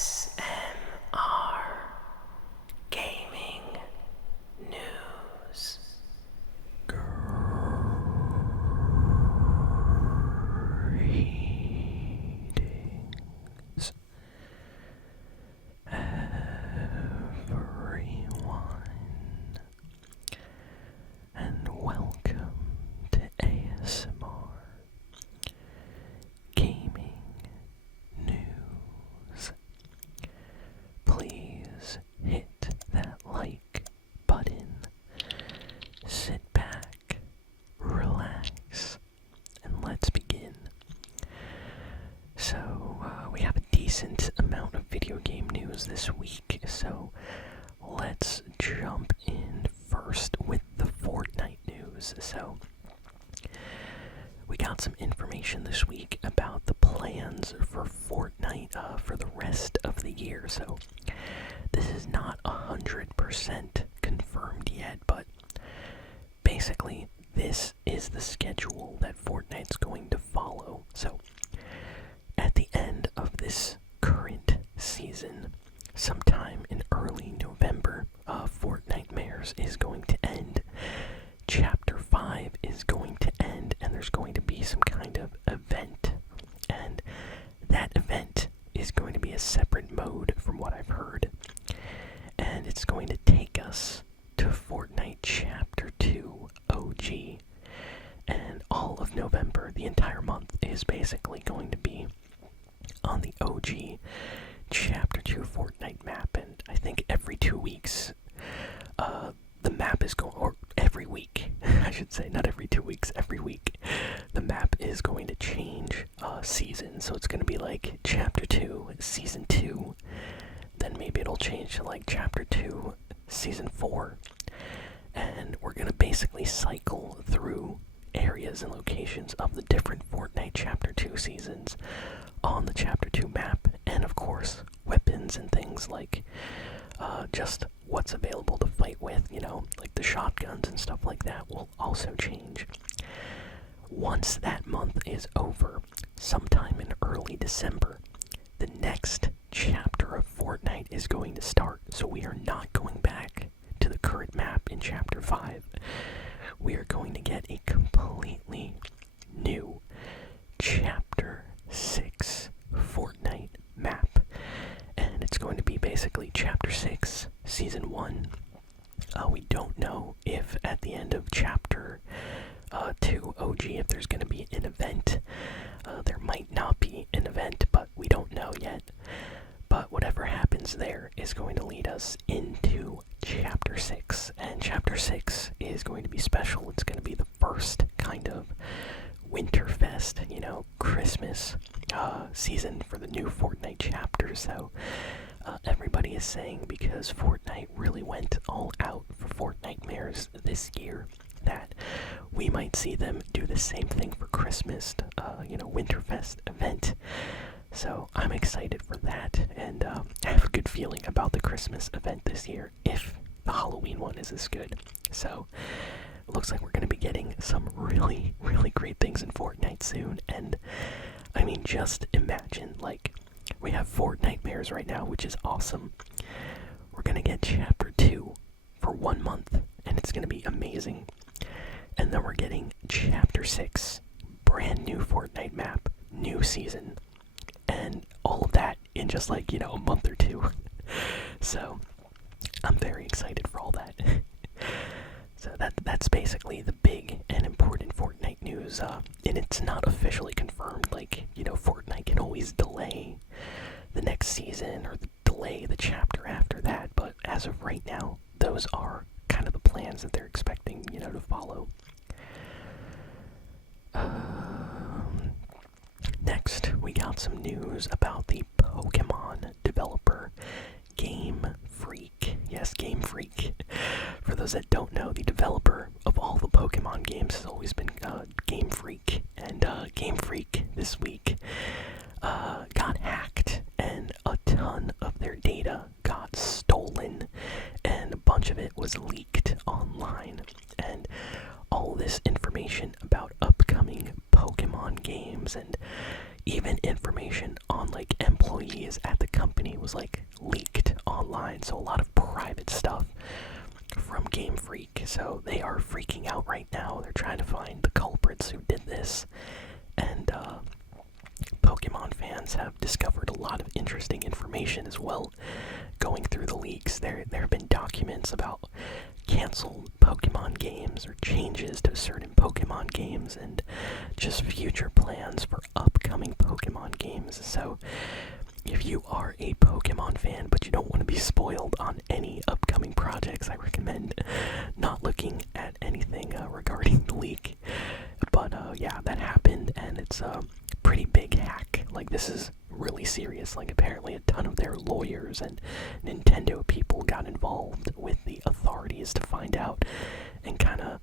ASMR Gaming News. Greetings, everyone, and welcome to ASMR Gaming News. Please hit that like button, sit back, relax, and let's begin. So, we have a decent amount of video game news this week, so let's jump in first with the Fortnite news. So, we got some information this week about the plans for Fortnite for the rest of the year. So, this is not 100% confirmed yet, but basically, this is the schedule that Fortnite's going to follow. So, at the end of this current season, sometime in early November, Fortnitemares is going to end. Chapter 5 is going to end, and there's going to be some kind of event. And that event is going to be a separate mode from what I've heard. And it's going to take us to Fortnite Chapter 2 OG. And all of November, the entire month, is basically going to be on the OG Chapter 2 Fortnite map. And I think every 2 weeks, the map is going, or every week, I should say, not every 2 weeks, every week, the map is going to change season. So it's going to be like Chapter 2, Season 2, then maybe it'll change to like Chapter 2, Season 4, and we're going to basically cycle through areas and locations of the different Fortnite Chapter 2 seasons on the Chapter 2 map, and of course, weapons and things like just what's available to fight with, you know, like the shotguns and stuff like that will also change. Once that month is over, sometime in early December, the next chapter of Fortnite is going to start. So we are not going back to the current map in Chapter 5. We are going to get a completely new Chapter 6 Fortnite map. And it's going to be basically Chapter 6, Season 1. We don't know if at the end of Chapter 2 OG, if there's going to be an event. There might not be an event, but we don't know yet. But whatever happens there is going to lead us into Chapter 6. And Chapter 6 is going to be special. It's going to be the first kind of Winterfest, you know, Christmas season for the new Fortnite chapter. So everybody is saying, because Fortnite really went all out for Fortnitemares this year, that we might see them do the same thing for Christmas, you know, Winterfest event. So I'm excited for that, and I have a good feeling about the Christmas event this year, if the Halloween one is as good. So it looks like we're going to be getting some really, really great things in Fortnite soon. And I mean, just imagine, like, we have Fortnitemares right now, which is awesome. We're going to get Chapter 2 for 1 month, and it's going to be amazing. And then we're getting Chapter 6, brand new Fortnite map, new season, and all of that in just like, you know, a month or two. So I'm very excited for all that. So that's basically the big and important Fortnite news, and it's not officially confirmed. Like, you know, Fortnite can always delay the next season or delay the chapter after that, but as of right now, those are kind of the plans that they're expecting, you know, to follow. Next, we got some news about the Pokemon developer, Game Freak. Yes, Game Freak. For those that don't know, the developer of all the Pokemon games has always been Game Freak. And Game Freak this week got hacked, and a ton of their data got stolen, and a bunch of it was leaked online. And all this information about upcoming Pokemon games and even information on like employees at the company was was like leaked online, so a lot of private stuff from Game Freak. So they are freaking out right now. They're trying to find the culprits who did this, and Pokemon fans have discovered a lot of interesting information as well. Going through the leaks, there have been documents about canceled Pokemon games or changes to certain Pokemon games and just future plans for upcoming Pokemon games. So if you are a Pokemon fan but you don't want to be spoiled on any upcoming projects, I recommend not looking at anything regarding the leak. But yeah, that happened, and it's a pretty big hack. Like, this is really serious. Like, apparently a ton of their lawyers and Nintendo people got involved with the authorities to find out and kind of,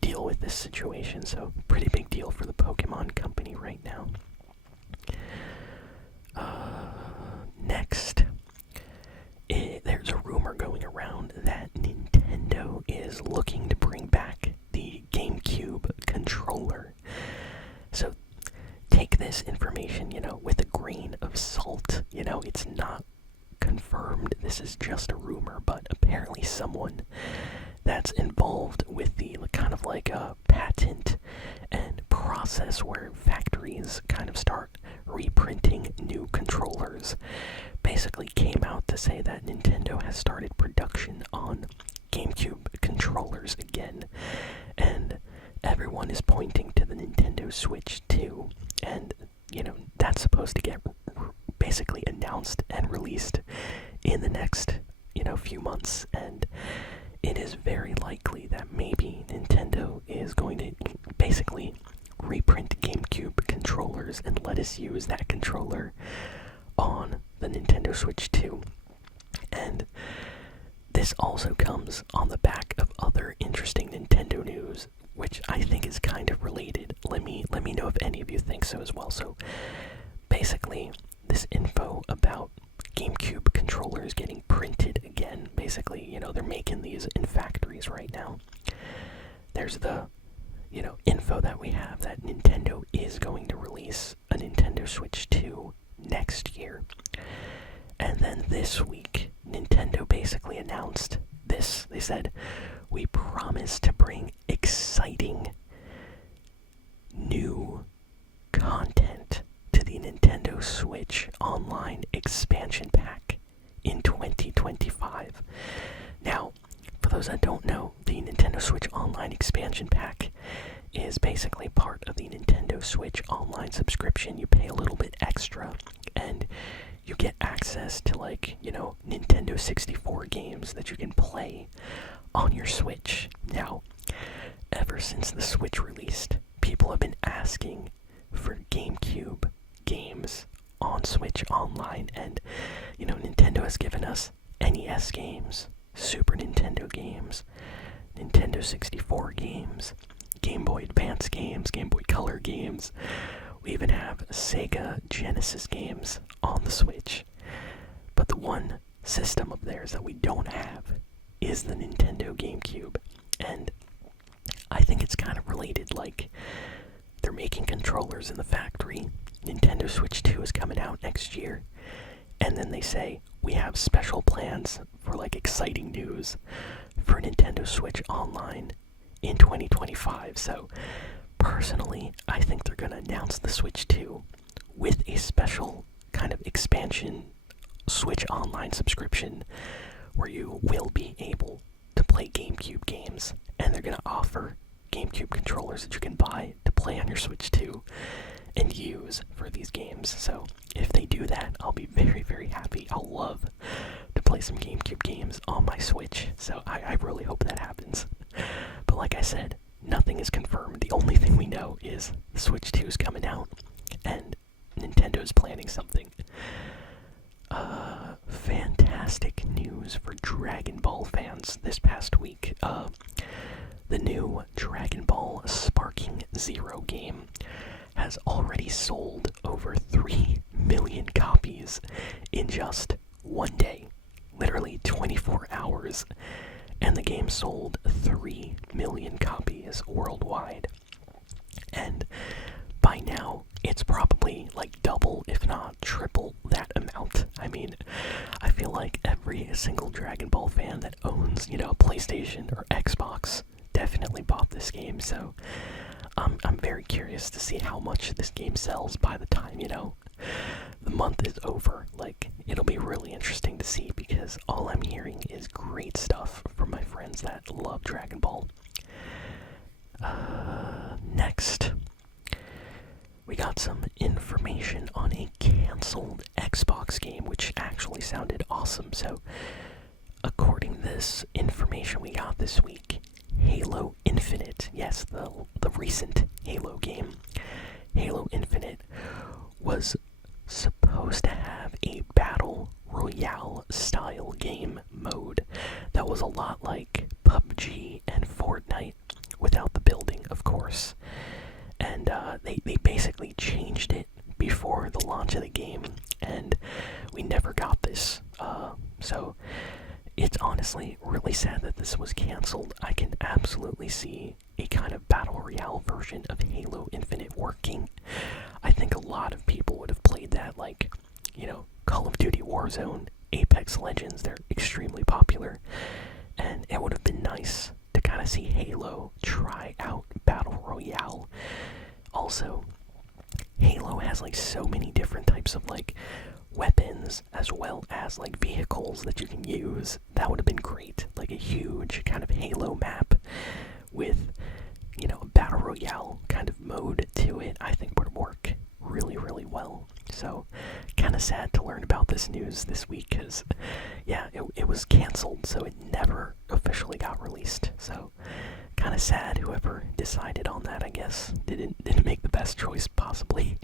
deal with this situation. So, pretty big deal for the Pokemon company right now. Next, there's a rumor going around that Nintendo is looking to bring back the GameCube controller. So take this information, with a grain of salt. It's not confirmed. This is just a rumor, but apparently someone that's involved with the kind of like a patent and process where factories kind of start reprinting new controllers basically came out to say that Nintendo has started production on GameCube controllers again, and everyone is pointing to the Nintendo Switch 2, and that's supposed to get basically announced and released in the next few months, and it is very likely that maybe Nintendo is going to basically reprint GameCube controllers and let us use that controller on the Nintendo Switch 2. And this also comes on the back of other interesting Nintendo news, which I think is kind of related. Let me know if any of you think so as well. So basically, this info about GameCube controllers getting printed again, basically, they're making these in factories right now. There's the info that we have that Nintendo is going to release a Nintendo Switch 2 next year. And then this week, Nintendo basically announced this. They said, we promise to bring exciting new content to the Nintendo Switch Online expansion pack in 2025. Now, for those that don't know, the Nintendo Switch Online expansion pack is basically part of the Nintendo Switch Online subscription. You pay a little bit extra, and you get access to, Nintendo 64 games that you can play on your Switch. Now, ever since the Switch released, people have been asking for GameCube games on Switch Online, and, Nintendo has given us NES games, Super Nintendo games, Nintendo 64 games, Game Boy Advance games, Game Boy Color games. We even have Sega Genesis games on the Switch. But the one system of theirs that we don't have is the Nintendo GameCube. And I think it's kind of related. Like, they're making controllers in the factory. Nintendo Switch 2 is coming out next year. And then they say, we have special plans for exciting news for Nintendo Switch Online in 2025. So personally, I think they're going to announce the Switch 2 with a special kind of expansion Switch Online subscription where you will be able to play GameCube games, and they're going to offer GameCube controllers that you can buy to play on your Switch 2 and use for these games. So if they do that, I'll be very, very happy. I'll love to play some GameCube games on my Switch, so I really hope that happens. But like I said, nothing is confirmed. The only thing we know is the Switch 2 is coming out, and Nintendo's planning something. Fantastic news for Dragon Ball fans this past week. The new Dragon Ball Sparking Zero game has already sold over 3 million copies in just one day. Literally 24 hours. And the game sold 3 million copies worldwide. And by now, it's probably double, if not triple, that amount. I mean, Dragon Ball fan that owns, a PlayStation or Xbox definitely bought this game, so I'm very curious to see how much this game sells by the time, the month is over. Like, it'll be really interesting to see because all I'm hearing is great stuff from my friends that love Dragon Ball. Next, we got some information on a canceled Xbox game, which actually sounded awesome. So, according to this information we got this week, Halo Infinite, yes, the recent Halo game, Halo Infinite, was supposed to have a battle royale style game mode that was a lot like PUBG and Fortnite without the building, of course. And they basically changed it before the launch of the game, and we never got this. So it's honestly really sad that this was canceled. I can absolutely see a kind of battle royale version of Halo Infinite working. I think a lot of people would have played that, like, Call of Duty Warzone, Apex Legends, they're extremely popular. And it would have been nice to kind of see Halo try out battle royale. Also, Halo has like so many different types of like weapons as well as like vehicles that you can use. That would have been great. Like a huge kind of Halo map with, a battle royale kind of mode to it, I think would work really, really well. So, kind of sad to learn about this news this week because, yeah, it was canceled, so it never officially got released. So, kind of sad. Whoever decided on that, I guess, didn't make the best choice possibly.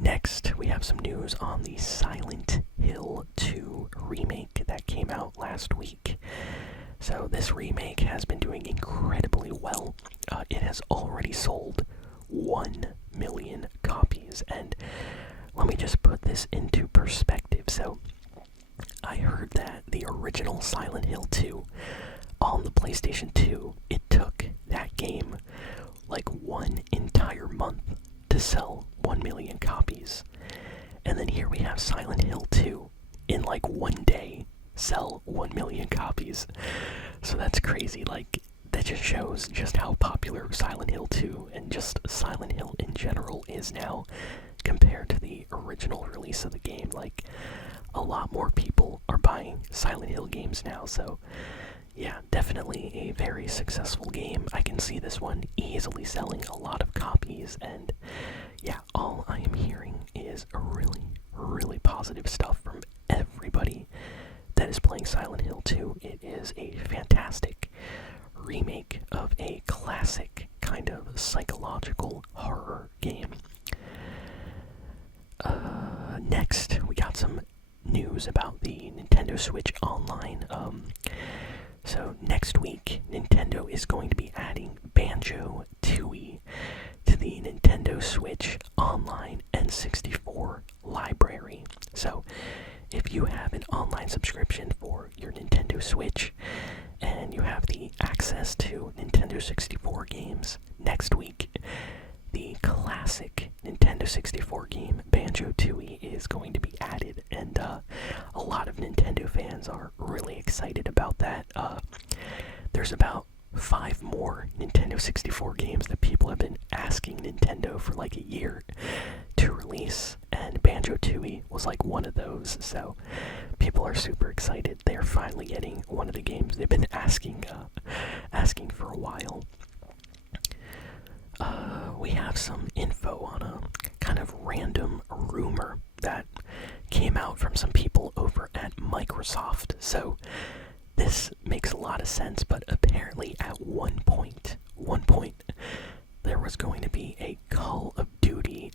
Next, we have some news on the Silent Hill 2 remake that came out last week. So this remake has been doing incredibly well. It has already sold 1 million copies, and let me just put this into perspective. So I heard that the original Silent Hill 2 on the PlayStation 2, it took that game like one entire month to sell 1 million copies. And then here we have Silent Hill 2 in like one day sell 1 million copies. So that's crazy. Like, that just shows just how popular Silent Hill 2 and just Silent Hill in general is now compared to the original release of the game. Like, a lot more people are buying Silent Hill games now, so yeah, definitely a very successful game. I can see this one easily selling a lot of copies, and yeah, all I am hearing is a really, really positive stuff from everybody that is playing Silent Hill 2. It is a fantastic remake of a classic kind of psychological horror game. Next, we got some news about the Nintendo Switch Online. So next week, Nintendo is going to be adding Banjo-Tooie to the Nintendo Switch Online N64 library. So if you have an online subscription for your Nintendo Switch and you have the access to Nintendo 64 games, next week, the classic Nintendo 64 game Banjo-Tooie is going to be added, and a lot of Nintendo fans are really excited about that. There's about 5 more Nintendo 64 games that people have been asking Nintendo for like a year to release, and Banjo-Tooie was like one of those, so people are super excited. They're finally getting one of the games they've been asking for a while. We have some info on a kind of random rumor that came out from some people over at Microsoft. So this makes a lot of sense, but apparently at one point, there was going to be a Call of Duty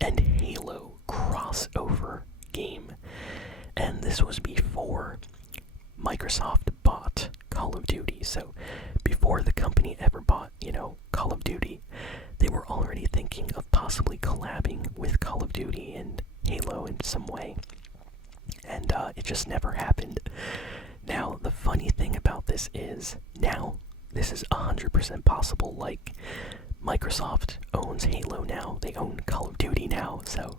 and Halo crossover game. And this was before Microsoft bought Call of Duty. So before the company ever bought, Call of Duty, they were already thinking of possibly collabing with Call of Duty and Halo in some way. And it just never happened. Now, the funny thing about this is, now this is 100% possible. Like, Microsoft owns Halo now, they own Call of Duty now, so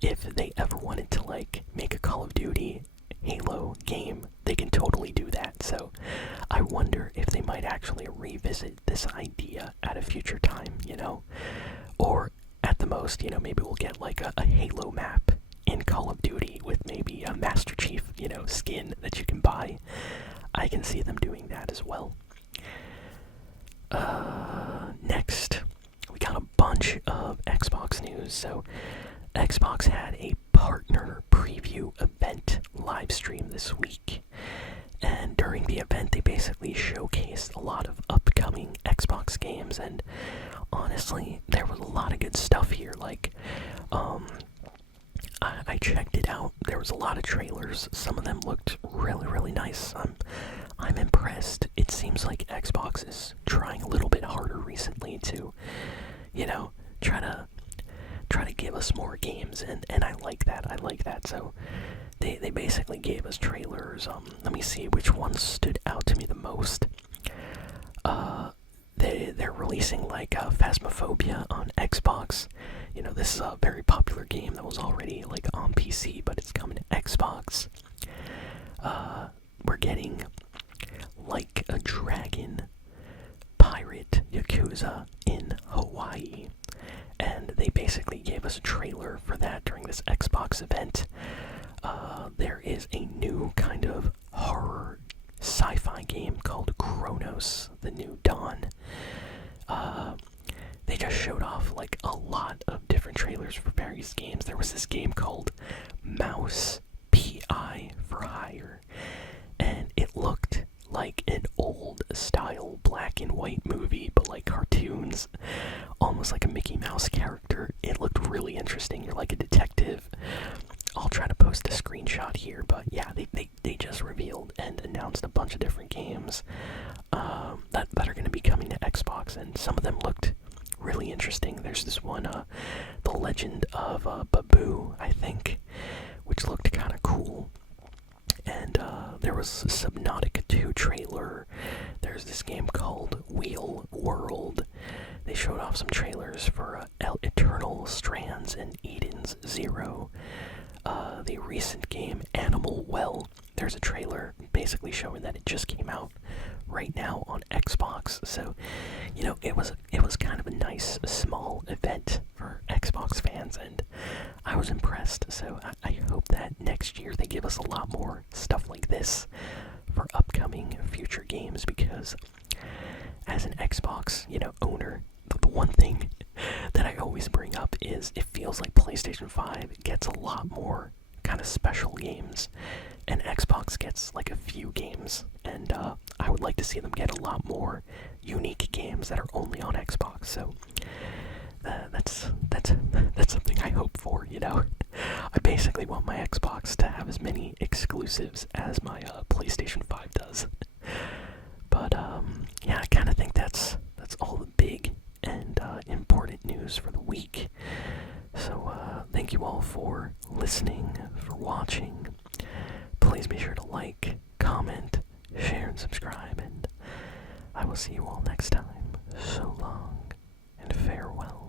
if they ever wanted to like make a Call of Duty Halo game, they can totally do that. So I wonder if they might actually revisit this idea at a future time, you know? Or at the most, you know, maybe we'll get like a Halo map in Call of Duty with maybe a Master Chief, you know, skin that you can buy. I can see them doing that as well. Next, we got a bunch of Xbox news. So Xbox had a partner preview event live stream this week. And during the event, they basically showcased a lot of upcoming Xbox games. And honestly, there was a lot of good stuff here. Like, I checked it out. There was a lot of trailers. Some of them looked really, really nice. I'm impressed. It seems like Xbox is trying a little bit harder recently to, you know, try to give us more games, and I like that. I like that. So they basically gave us trailers. Let me see which ones stood out to me the most. They're releasing like Phasmophobia on Xbox. You know, this is a very popular game that was already like on PC, but it's coming to Xbox. We're getting Like a Dragon pirate Yakuza in Hawaii. And they basically gave us a trailer for that during this Xbox event. There is a new kind of horror sci-fi game called Chronos, The New Dawn. They just showed off like a lot of different trailers for various games. There was this game called Mouse P.I. for Hire, and it looked like an old style black and white movie, but like cartoons, almost like a Mickey Mouse character. It looked really interesting. You're like a detective. I'll try to post a screenshot here, but yeah, they just revealed and announced a bunch of different games that are going to be coming to Xbox, and some of them looked really interesting. There's this one, The Legend of Babu, I think, which looked kind of cool. And there was a Subnautica 2 trailer. There's this game called Wheel World. They showed off some trailers for Eternal Strands and Eden's Zero. The recent game Animal Well. There's a trailer basically showing that it just came out right now on Xbox. So, you know, it was kind of a nice small event for Xbox fans, and I was impressed. So I hope that next year they give us a lot more stuff like this for upcoming future games, because as an Xbox, you know, owner, the one thing that I always bring up is it feels like PlayStation 5 gets a lot more kind of special games, and Xbox gets like a few games, and I would like to see them get a lot more unique games that are only on Xbox. So that's something I hope for, you know. I basically want my Xbox to have as many exclusives as my PlayStation 5 does. But yeah, I kind of think that's all the big and important news for the week. So thank you all for listening, for watching. Please be sure to like, comment, share, and subscribe, and I will see you all next time. So long, and farewell.